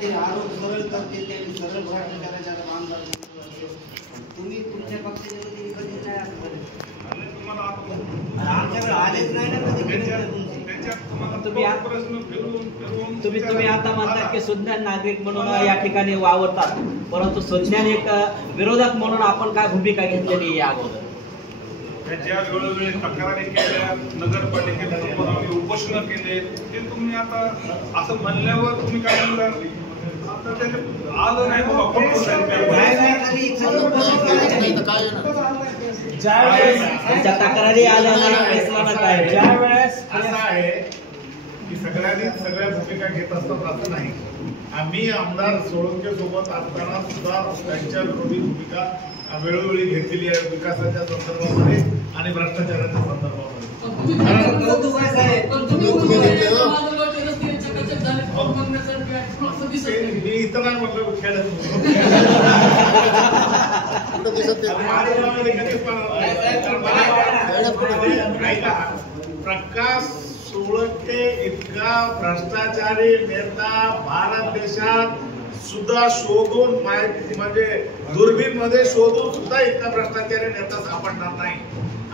आरोप सरळ करते ते सरळ भ्रष्टाचाराच्या आमदार तुम्ही तुमच्या पक्षाचे कधीच नाही असं आमच्याकडे आलेच नाही ना तुम्ही आता म्हणतात की सुज्ञान नागरिक म्हणून या ठिकाणी वावरतात, परंतु सुज्ञान एक विरोधक म्हणून आपण काय भूमिका घेतलेली या अगोदर? ज्या वेळोवेळी तक्रारी केल्या, नगरपालिकेसमोर आम्ही उपोषण केले, ते तुम्ही आता असं म्हणल्यावर तुम्ही काय म्हणता? आलं नाही तुमच्या तक्रारी आल्या नाही, ज्यावेळेस असं आहे की सगळ्यांनी सगळ्या भूमिका घेत असतात असं नाही. आम्ही आमदार सोळंके सोबत असताना सुद्धा त्यांच्या विरोधी भूमिका वेळोवेळी घेतलेली आहे, विकासाच्या संदर्भामध्ये आणि भ्रष्टाचाराच्या संदर्भामध्ये. मी इथं नाही म्हटलं खेळत प्रकाश सोळंके इतका भ्रष्टाचारी नेता भारत देशात सुद्धा शोधून माहिती म्हणजे दुर्बीण मध्ये शोधून सुद्धा इतका भ्रष्टाचारी नेता सापडणार नाही.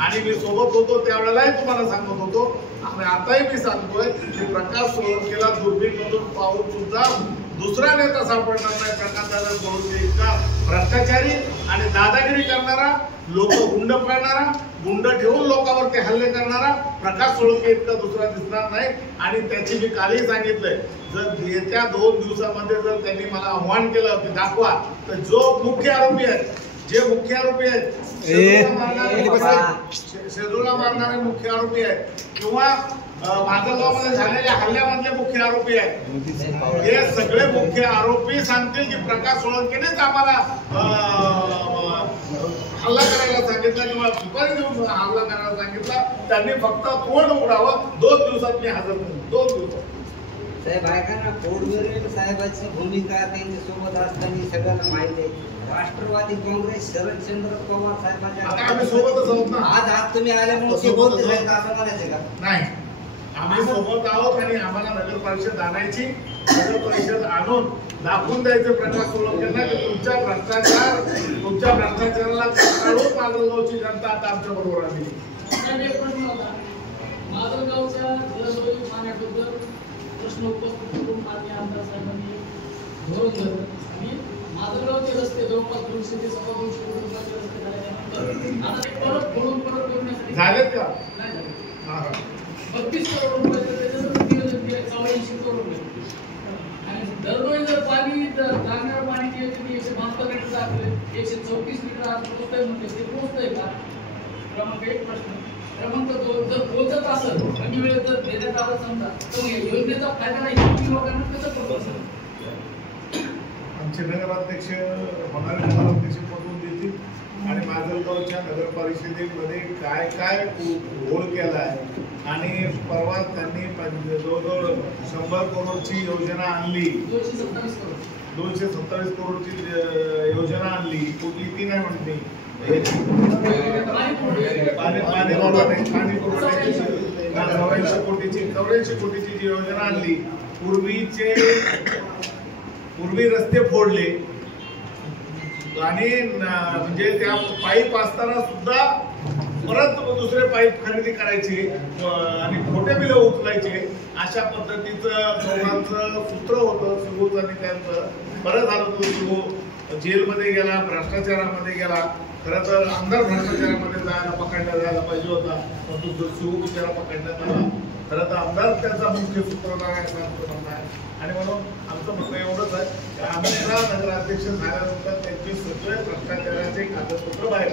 आणि मी सोबत होतो त्यावेळेलाही तुम्हाला सांगत होतो आणि आताही मी सांगतोय की प्रकाश सोळंकेला दुर्बीण मधून पाहून सुद्धा दुसरा नेता सापडणार नाही प्रकाशदादा सोळंके इतका भ्रष्टाचारी आणि दादागिरी करणारा, लोक गुंड पाळणारा, गुंड ठेवून लोकांवरती हल्ले करणारा प्रकाश सोळंके इतका दुसरा दिसणार नाही. आणि त्याची मी कालही सांगितलंय, जर येत्या 2 दिवसामध्ये जर त्यांनी मला आव्हान केलं की दाखवा, तर जो मुख्य आरोपी आहे, जे मुख्य आरोपी आहेत, शेजूला मारणारे मुख्य आरोपी आहेत किंवा माजलगावमध्ये झालेल्या हल्ल्यामधले मुख्य आरोपी आहेत, हे सगळे मुख्य आरोपी सांगतील की प्रकाश सोळंकेनेच आम्हाला हल्ला करायला सांगितला किंवा सुपारी देऊन हल्ला करायला सांगितला. त्यांनी फक्त तोंड उघडावं. 2 दिवसात मी हजर करेन. 2 दिवसात. साहेब ऐका ना, पोटगरे साहेबांची भूमिका त्यांच्या सोबत असताना सगळ्यांना माहिती आहे. राष्ट्रवादी काँग्रेस शरदचंद्र पवार साहेबांच्या आम्ही सोबतच आहोत ना. आज तुम्ही आल्यामुळे सोबत असं म्हणायचं का? नाही, आम्ही सोबत आहोत आणि आम्हाला नगर परिषद आणायची. नगर परिषद आणून दाखवून द्यायचं प्रकाश सोळंकेंना की तुमच्या भ्रष्टाचाराला काढून माजलगावची जनता आता आमच्या बरोबर आली. माजलगावच्या पाण्याबद्दल प्रश्न उपस्थित करून माननीय आमदार साहेबांनी धोरण धरलं आणि माजलगावचे रस्ते जवळपास 200 ते 250 कोटी रुपयाचे रस्ते झाल्यानंतर आता ते परत करण्यासाठी झालेत का? नाही, 32 करोड रुपयाचे त्याच्यासाठी नियोजन केलं, 84 करोड रुपये. आणि दररोज जर पाणी लागणारं पाणी जे 172 लिटर टाकले, 134 लिटर आज पोहोचतंय म्हणते, ते पोहोचतंय का? क्रमांक 1 प्रश्न. क्रमांक 2, जर पोहोचत असेल कमी वेळेत जर देण्यात आलं समजा, तर योजनेचा फायदा नाही लोकांना कसं पडतो? आमचे नगराध्यक्ष होणारे नगराध्यक्ष पटवून देतील आणि माजलगावच्या नगर परिषदेमध्ये काय काय घोळ केलाय. आणि परवा त्यांनी जवळजवळ 100 करोडची योजना आणली, 227 करोडची योजना आणली. कुठली ती नाही म्हणते, पाणी पुरवठ्याची 84 कोटीची जी योजना आणली. पूर्वी रस्ते फोडले आणि म्हणजे त्या पाईप असताना सुद्धा परत दुसरे पाईप खरेदी करायचे आणि खोटे बिलं उचलायचे. अशा पद्धतीचं दोघांचं सूत्र होतं सुरूच. आणि त्यांचं बरं झालं तो सुरू जेलमध्ये गेला, भ्रष्टाचारामध्ये गेला. खरं तर आमदार भ्रष्टाचारामध्ये पकडला पाहिजे होता, परंतु शिवू बिचारा पकडण्यात आला. खरं तर आमदार त्यांचा मुख्य सूत्रधार आहे असं आमचं म्हणणं आहे. आणि म्हणून आमचं म्हणणं एवढंच आहे की आमचा नगराध्यक्ष झाल्यानंतर त्यांचे सगळे भ्रष्टाचाराचे कागदपत्र बाहेर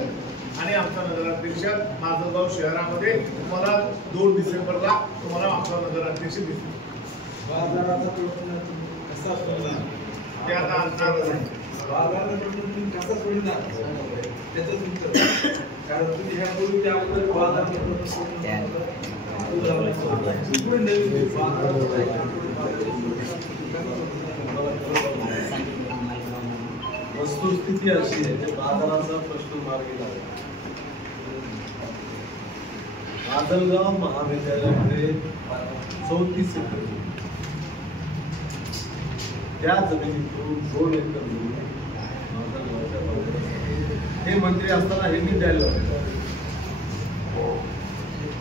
आणि आमचा नगराध्यक्ष माजलगाव शहरामध्ये तुम्हाला 2 डिसेंबरला तुम्हाला आमचा नगराध्यक्ष दिसेल. ते आता अंदाज आहे. वस्तुस्थिती अशी आहे, बाजाराचा प्रश्न मार्गी लागला. माजलगाव महाविद्यालयाकडे 34 एकर त्या जमिनीतून 2 एकर जमीन माजलगावच्या बाजूला हे मंत्री असताना यांनी द्यायला लावले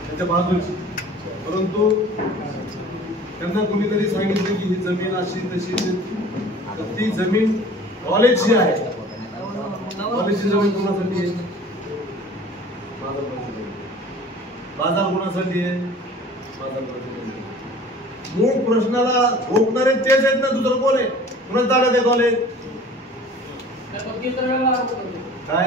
त्याच्या बाजूची. परंतु त्यांना कुणीतरी सांगितलं की ही जमीन अशी तशी, तर ती जमीन कॉलेजची आहे. कॉलेजची जमीन कोणासाठी आहे? बाजार कोणासाठी आहे? मूळ प्रश्नाला रोखणारे तेच आहेत ना, दुसरं कोण आहे? कुणाच ताब्यात आहे कॉलेज? काय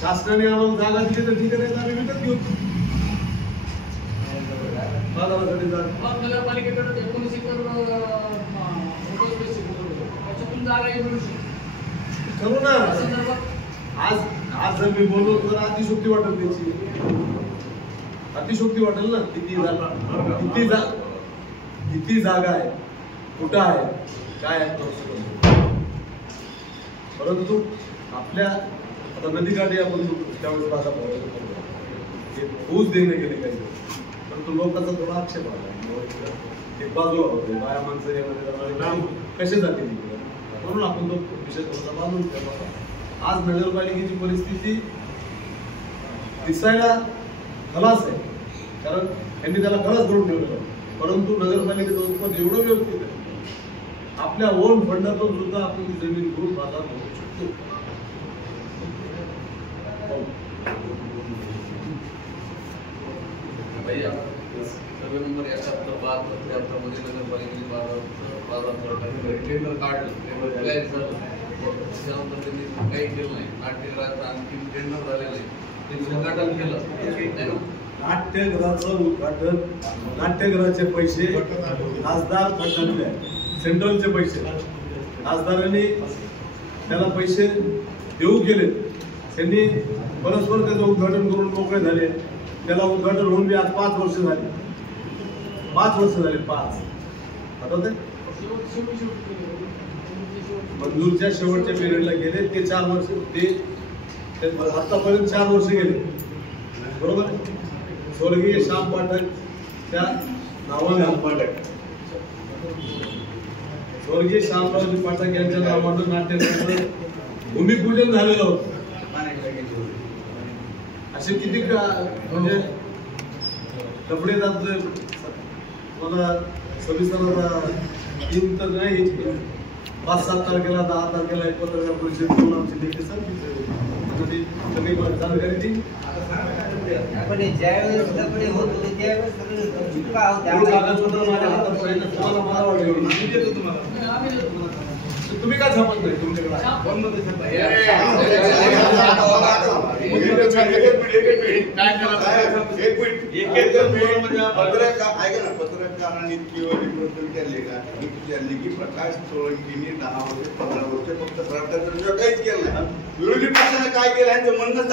शासनाने आम्हाला जागा दिली तर ठीक आहे, आम्ही विकत घेऊ बाजारासाठी जागा. नगरपालिकेकडे 19 एकर ठरवू ना. आज जर मी बोललो तर अतिशोक्ती वाटेल त्याची, अतिशोक्ती वाटेल ना. किती जागा आहे, कुठं आहे, काय आहे. परंतु आपल्या आता नदीकाठी आपण त्यावेळेस बाजा ऊस देणे गेले काही, परंतु लोकांचा थोडा आक्षेप आला. एक बाजू होते बाया माणसं कसे जातील, म्हणून आपण तो विषय थोडासा बांधून ठेवला. आज नगरपालिकेची परिस्थिती दिसायला खलास आहे, कारण त्यांनी त्याला खलास करून ठेवलेलं. परंतु नगरपालिकेचं उत्पन्न एवढं व्यवस्थित आहे, आपल्या ओन फंडातून सुद्धा आपण ती जमीन घेऊन बाजार भरू शकतो. सर्वे नंबर 71 मध्ये नगरपालिकेने बाजार टेंडर काढलं, काय झालं त्याच्यानंतर त्यांनी काही केलं नाही. नाट्यगृहाचं आणखी टेंडर झालेलं आहे, त्यांनी उद्घाटन केलं. नाट्यगृहाचं उद्घाटन, नाट्यगृहाचे पैसे खासदार फंडातले आहे, सेंट्रलचे पैसे खासदारांनी त्याला पैसे देऊ केले. त्यांनी परस्पर त्याचं उद्घाटन करून मोकळे झाले. त्याला उद्घाटन होऊन बी आज 5 वर्ष झाली. 5 वर्ष झाले. 5 आठवते मंजूरच्या शेवटच्या पिरियडला गेले ते 4 वर्ष, ते आतापर्यंत 4 वर्ष गेले. बरोबर. स्वर्गीय श्याम पाठक त्या नावाने स्वर्गीय श्यामरावजी पाठक यांच्या नावानं नाट्यगृहाचं भूमिपूजन झालेलं होतं. असे किती म्हणजे कपडे जात मला सविस्तर 3 तर नाही, 5-7 तारखेला 10 तारखेला एक पत्रकार परिषद घेऊन आमची लेखी सगळी जानकारी दिली. पण ज्यावेळेस दगडे होत होते त्यावेळेस सगळे चुका होत्या. तुम्ही काय छापत नाही तुमच्याकडे? पत्रकारांनी विचारले की प्रकाश सोळंकीने 10 वर्ष 15 वर्ष फक्त भ्रष्टाचार काहीच केलं नाही. विरोधी पक्षाने काय केलं यांचं म्हणणंच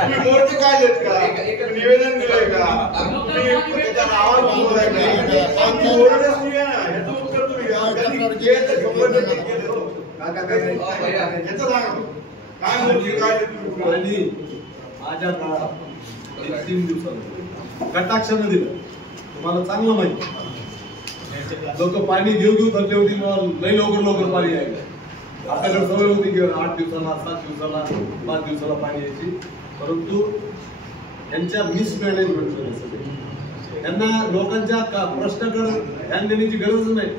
तुम्ही मोर्चे काय देत का, निवेदन दिलंय का, त्याचा आवाज बोललाय का, आमची ओरडच नाही ना. याचं उत्तर तुम्ही काय मोर्चे काय आणि माझ्या काळात 3 दिवसात कटाक्षानं दिलं. तुम्हाला चांगलं माहिती, लोक पाणी घेऊ थकले होती, लई लवकर पाणी यायचं. आपल्याकडे सवय होती की 8 दिवसाला 7 दिवसाला 5 दिवसाला पाणी यायची. परंतु यांच्या मिसमॅनेजमेंट, त्यांना लोकांच्या प्रश्नाकडे ध्यान देण्याची गरज नाही.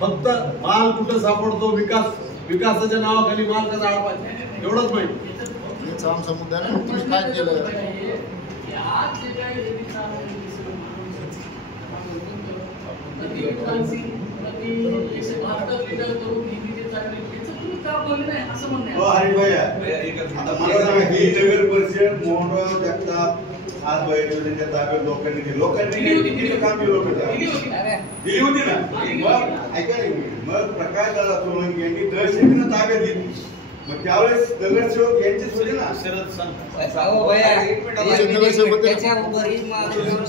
फक्त माल कुठं सापडतो, विकासाच्या नावाखाली माल कसा आळपायचा एवढंच माहिती. आमचा मुद्दा ना, तुम्ही काय केलं? नगर परिषद मोहनराव जगताप आज योजनेच्या ताब्यात लोकांनी दिली काम दिली होती ना. मग ऐका, मग प्रकाश दादा सोळंकी यांनी तहसीलनं ताब्यात घेतली. मग त्यावेळेस नगरसेवक यांचीच होते ना. त्याच्या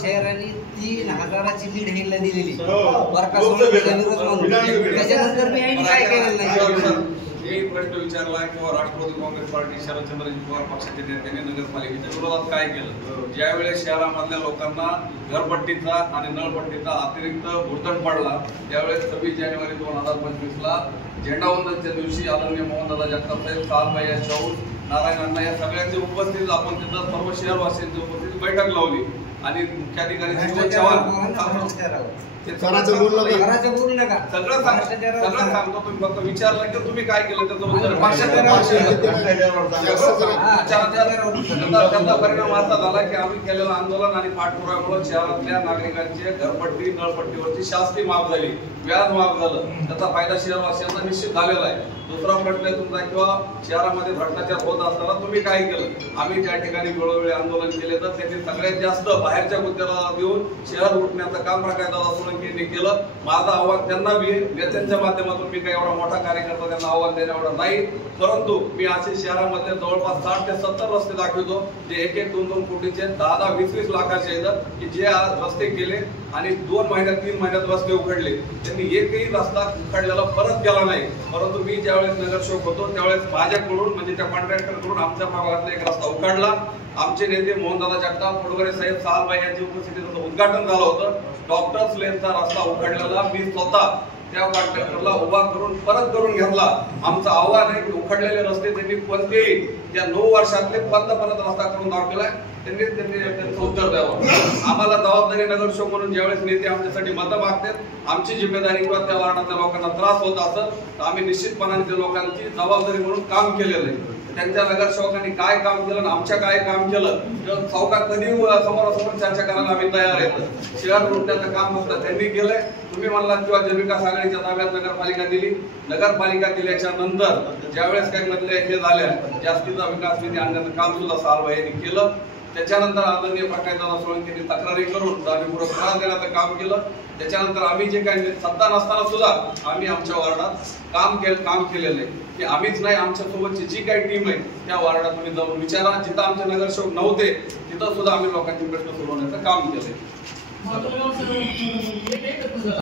शहरांनी 3,000ची लीड ह्याला दिलेली हो. बरका लोकसभेला. सोडून विरोध म्हणून विधानसभेला. त्याच्यानंतर मी ह्यांनी काय केलेलं नाही. मी प्रश्न विचारला किंवा राष्ट्रवादी काँग्रेस पार्टी शरदचंद्रजी पवार पक्षाच्या नेत्यांनी नगरपालिकेच्या विरोधात काय केलं? ज्यावेळेस शहरामधल्या लोकांना घरपट्टीचा आणि नळपट्टीचा अतिरिक्त भुर्दंड पडला त्यावेळेस 26 जानेवारी 2025ला झेंडावंदनच्या दिवशी आदरणीय मोहनदादा जगताप साहेब, सालबाई चौर, नारायण अण्णा या सगळ्यांची उपस्थितीत आपण तिथं सर्व शहरवासियांची उपस्थितीत बैठक लावली आणि मुख्याधिकारी श्रीमंत चव्हाण कराचं बोलू नका. सगळं सांगतो. तुम्ही फक्त विचारलं की तुम्ही काय केलं त्याचं उत्तर त्याचा परिणाम असा झाला की आम्ही केलेलं आंदोलन आणि पाठपुराव्यामुळे शहरातल्या नागरिकांची घरपट्टी नळपट्टीवरची शास्ती माफ झाली, व्याज माफ झालं. त्याचा फायदा शहरवासियांना निश्चित झालेला आहे. दुसरा प्रश्न आहे तुमचा किंवा शहरामध्ये भ्रष्टाचार होत असताना तुम्ही काय केलं? आम्ही त्या ठिकाणी वेळोवेळी आंदोलन केले तर त्यांनी सगळ्यात जास्त बाहेरच्या मुद्द्याला देऊन शहर लुटण्याचं काम प्रकाशदादा सोळंकेंनी केलं. माझं आव्हान त्यांना बी नेत्यांच्या माध्यमातून मी काही एवढा मोठा कार्यकर्ता त्यांना आव्हान देणं एवढं नाही, परंतु मी असे शहरामध्ये जवळपास 60 ते 70 रस्ते दाखवतो जे 1-1, 2-2 कोटीचे 10-10, 20-20 लाखाचे आहेत की जे आज रस्ते केले आणि 2 महिन्यात 3 महिन्यात रस्ते उघडले. त्यांनी एकही रस्ता उघडलेला परत गेला नाही. परंतु मी ज्यावेळेस नगरसेवक होतो त्यावेळेस माझ्याकडून म्हणजे त्या कॉन्ट्रॅक्टरकडून आमच्या भागातला एक रस्ता उघडला. आमचे नेते मोहनदादा जगताप, फडवरे साहेब, सालबाई यांच्या उपस्थितीत उद्घाटन झालं होतं. डॉक्टर्स लेनचा रस्ता उघडलेला मी स्वतः त्या कॉन्ट्रॅक्टरला उभा करून परत करून घेतला. आमचं आव्हान आहे की उघडलेले रस्ते त्यांनी कोणतेही या 9 वर्षातले परत रस्ता करून दाखवलाय. त्यांनी त्यांचं उत्तर द्यावं. आम्हाला जबाबदारी नगरसेवक म्हणून ज्यावेळेस नेते आमच्यासाठी मतं मागतात, आमची जिम्मेदारी किंवा त्या वार्डातल्या लोकांना त्रास होत असेल तर आम्ही निश्चितपणाने त्या लोकांची जबाबदारी म्हणून काम केलेलं आहे. त्यांच्या नगरसेवकांनी काय काम केलं आणि आमच्या काय काम केलं चौकात कधी समोरासमोर चर्चा करायला आम्ही तयार आहेत. शहर लुटण्याचं काम फक्त त्यांनी केलंय. तुम्ही म्हणलात किंवा जयविकास आघाडीच्या ताब्यात नगरपालिका दिली. नगरपालिका दिल्याच्या नंतर ज्यावेळेस काही मधल्या हे झाल्या जास्तीचा विकास निधी आणण्याचं काम सुद्धा सालबाई यांनी केलं. त्याच्यानंतर आदरणीय प्रकाशदादा सोळंकेंनी तक्रारी करून जाणीवपूर्वक त्रास देण्याचं काम केलं. त्याच्यानंतर आम्ही जे काही सत्ता नसताना सुद्धा आम्ही आमच्या वार्डात काम केलेलं आहे की आम्हीच नाही, आमच्या सोबतची जी काही टीम आहे त्या वार्डात तुम्ही जाऊन विचारा. जिथं आमचे नगरसेवक नव्हते तिथं सुद्धा आम्ही लोकांचे प्रश्न सोडवण्याचं काम केलंय.